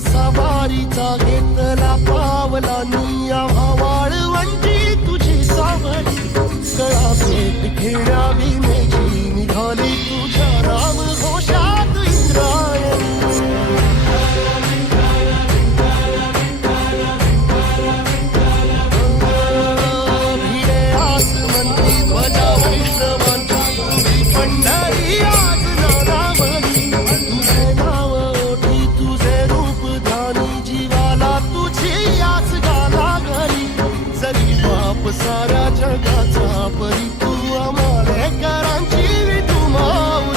सवारीचा घेतला पावला निया वाळवंटी तुझी सावली कळा भेट खेळावी मेची निघाली तुझ्या राम घोषात इंद्रायणी भिडे आसमंती ध्वजा वैष्णवांची पंढरी आज नानावली तुझे नाव ओठी तुझे रूप ध्यानी जीवाला तुझी आस गाला गली जरी बाप साऱ्या जगाचा परी तू आमालेकरांची विठू माऊली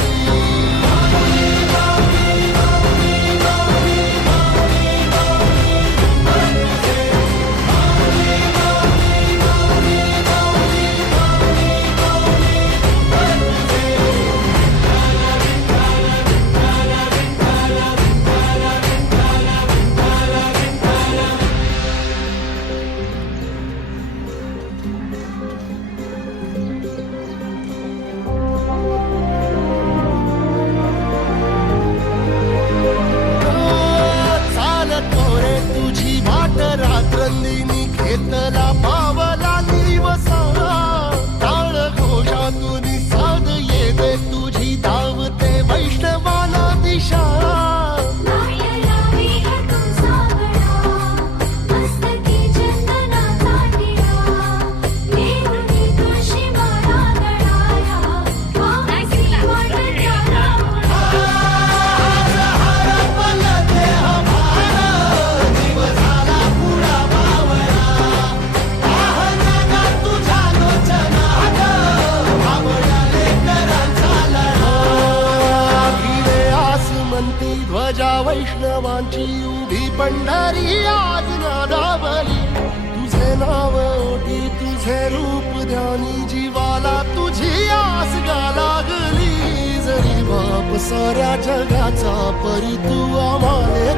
रात्रंदिनी घेतला पावला दिवसा टाळ घोषातून साध येते तुझी धावते वैष्णवाला दिशा ध्वजा वैष्णवांची उभी पंढरी आज नादावली तुझे नाव ओठी तुझे रूप ध्यानी जीवाला तुझी आस गाला गली जरी बाप साऱ्या जगाचा परी तू आम्हाले